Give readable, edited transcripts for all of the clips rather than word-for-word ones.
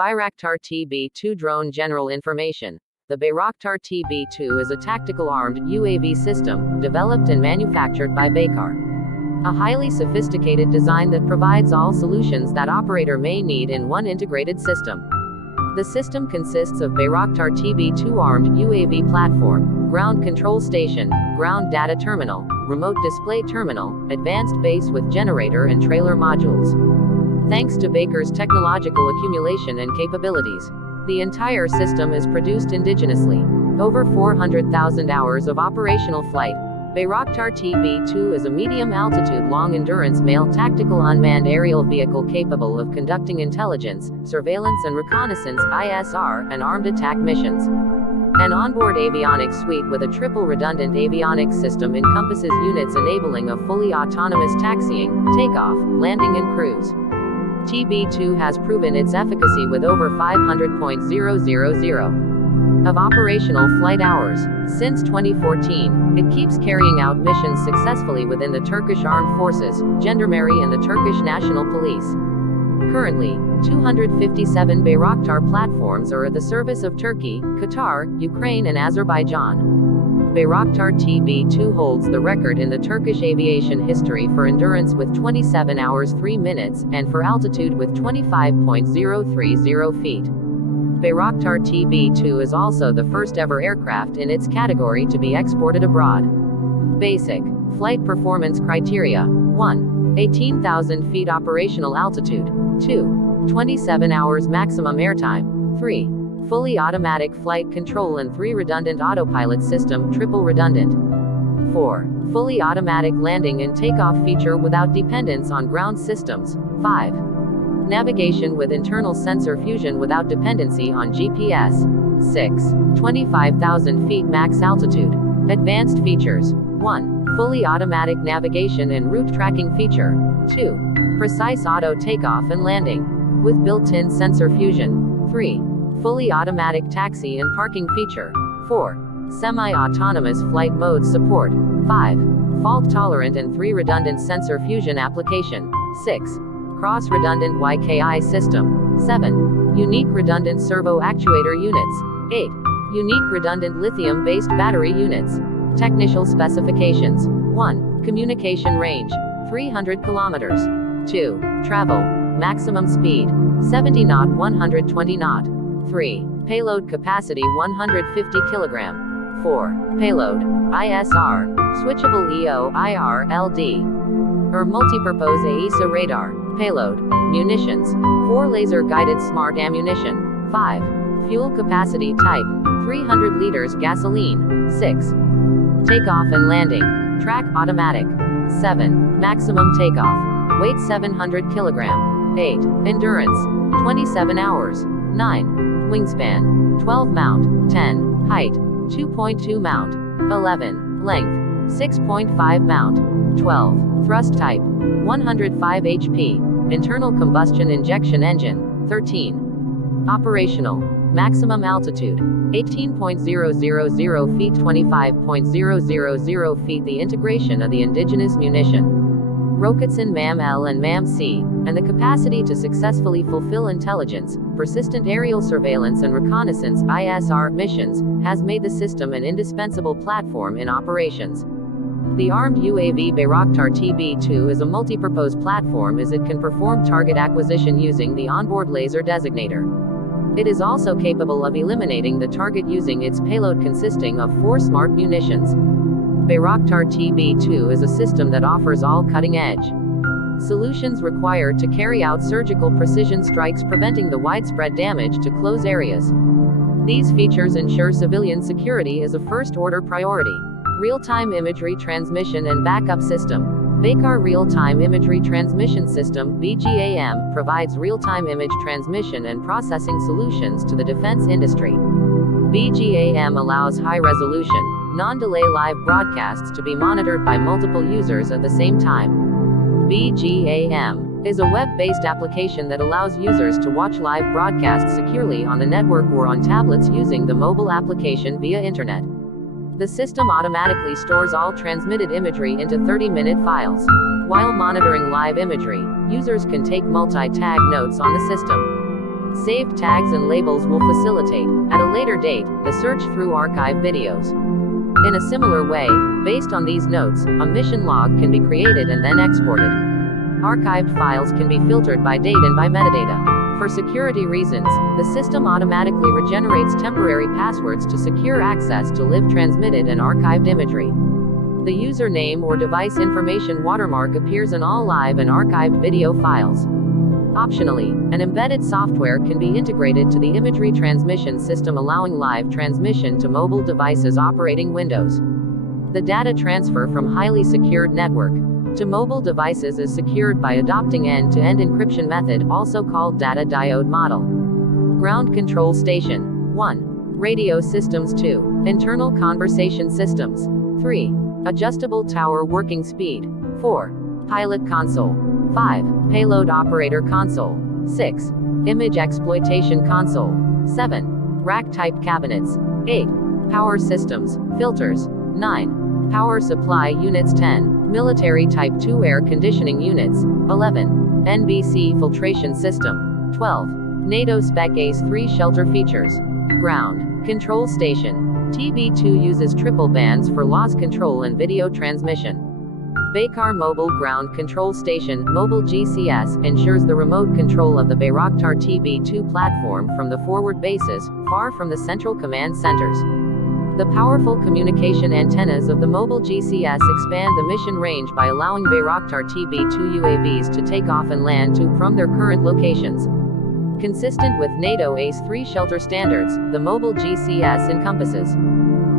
Buyraktar TB2 Drone General Information. The Bayraktar TB2 is a tactical armed UAV system, developed and manufactured by Baykar. A highly sophisticated design that provides all solutions that operator may need in one integrated system. The system consists of Bayraktar TB2 Armed UAV platform, ground control station, ground data terminal, remote display terminal, advanced base with generator and trailer modules. Thanks to Baykar's technological accumulation and capabilities, the entire system is produced indigenously. Over 400,000 hours of operational flight. Bayraktar TB2 is a medium-altitude long-endurance male tactical unmanned aerial vehicle capable of conducting intelligence, surveillance and reconnaissance (ISR) and armed attack missions. An onboard avionic suite with a triple redundant avionic system encompasses units enabling a fully autonomous taxiing, takeoff, landing and cruise. TB2 has proven its efficacy with over 500,000 of operational flight hours. Since 2014, it keeps carrying out missions successfully within the Turkish Armed Forces, Gendarmerie and the Turkish National Police. Currently, 257 Bayraktar platforms are at the service of Turkey, Qatar, Ukraine and Azerbaijan. Bayraktar TB2 holds the record in the Turkish aviation history for endurance with 27 hours 3 minutes, and for altitude with 25.030 feet. Bayraktar TB2 is also the first ever aircraft in its category to be exported abroad. Basic flight performance criteria: 1. 18,000 feet operational altitude. 2. 27 hours maximum airtime. 3. Fully automatic flight control and 3 redundant autopilot system triple redundant. 4. Fully automatic landing and takeoff feature without dependence on ground systems. 5. Navigation with internal sensor fusion without dependency on GPS. 6. 25,000 feet max altitude. Advanced features. 1. Fully automatic navigation and route tracking feature. 2. Precise auto takeoff and landing, with built-in sensor fusion. 3. Fully automatic taxi and parking feature. 4. Semi-autonomous flight mode support. 5. Fault-tolerant and 3 redundant sensor fusion application. 6. Cross-redundant YKI system. 7. Unique redundant servo actuator units. 8. Unique redundant lithium-based battery units. Technical specifications. 1. Communication range, 300 kilometers. 2. Travel, maximum speed, 70 knot 120 knot. 3. Payload capacity 150 kg. 4. Payload, ISR, switchable EO IR LD, or multipurpose AESA radar. Payload, munitions, 4 laser-guided smart ammunition. 5. Fuel capacity type, 300 liters gasoline. 6. Takeoff and landing, track automatic. 7. Maximum takeoff, weight 700 kg. 8. Endurance, 27 hours. 9. Wingspan, 12 mount. 10. Height, 2.2 mount. 11. Length, 6.5 mount. 12. Thrust type, 105 HP. Internal combustion injection engine. 13. Operational, maximum altitude, 18.000 feet 25.000 feet. The integration of the indigenous munition, Rocketson MAM-L and MAM-C, and the capacity to successfully fulfill intelligence, persistent aerial surveillance and reconnaissance (ISR) missions, has made the system an indispensable platform in operations. The armed UAV Bayraktar TB2 is a multipurpose platform as it can perform target acquisition using the onboard laser designator. It is also capable of eliminating the target using its payload consisting of 4 smart munitions. Bayraktar TB2 is a system that offers all cutting-edge solutions required to carry out surgical precision strikes, preventing the widespread damage to close areas. These features ensure civilian security as a first-order priority. Real-time imagery transmission and backup system. Baykar Real-Time Imagery Transmission System (BGAM) provides real-time image transmission and processing solutions to the defense industry. BGAM allows high-resolution, non-delay live broadcasts to be monitored by multiple users at the same time. BGAM is a web-based application that allows users to watch live broadcasts securely on the network or on tablets using the mobile application via internet. The system automatically stores all transmitted imagery into 30-minute files. While monitoring live imagery, users can take multi-tag notes on the system. Saved tags and labels will facilitate, at a later date, the search through archive videos. In a similar way, based on these notes, a mission log can be created and then exported. Archived files can be filtered by date and by metadata. For security reasons, the system automatically regenerates temporary passwords to secure access to live transmitted and archived imagery. The username or device information watermark appears in all live and archived video files. Optionally, an embedded software can be integrated to the imagery transmission system, allowing live transmission to mobile devices operating Windows. The data transfer from highly secured network to mobile devices is secured by adopting end-to-end encryption method, also called data diode model. Ground control station. 1. Radio systems. 2. Internal conversation systems. 3. Adjustable tower working speed. 4. Pilot console. 5. Payload operator console. 6. Image exploitation console. 7. Rack type cabinets. 8. Power systems, filters. 9. Power supply units. 10. Military Type 2 air conditioning units. 11. NBC filtration system. 12. NATO Spec ACE-3 shelter features. Ground control station. TB2 uses triple bands for loss control and video transmission. Baykar Mobile Ground Control Station, Mobile GCS, ensures the remote control of the Bayraktar TB2 platform from the forward bases, far from the central command centers. The powerful communication antennas of the mobile GCS expand the mission range by allowing Bayraktar TB2 UAVs to take off and land from their current locations. Consistent with NATO ACE-3 shelter standards, the mobile GCS encompasses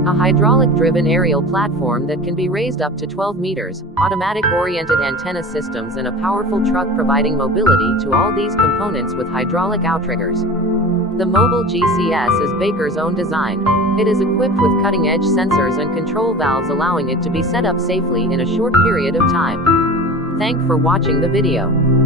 a hydraulic-driven aerial platform that can be raised up to 12 meters, automatic-oriented antenna systems, and a powerful truck providing mobility to all these components with hydraulic outriggers. The mobile GCS is Baykar's own design. It is equipped with cutting-edge sensors and control valves, allowing it to be set up safely in a short period of time. Thanks for watching the video.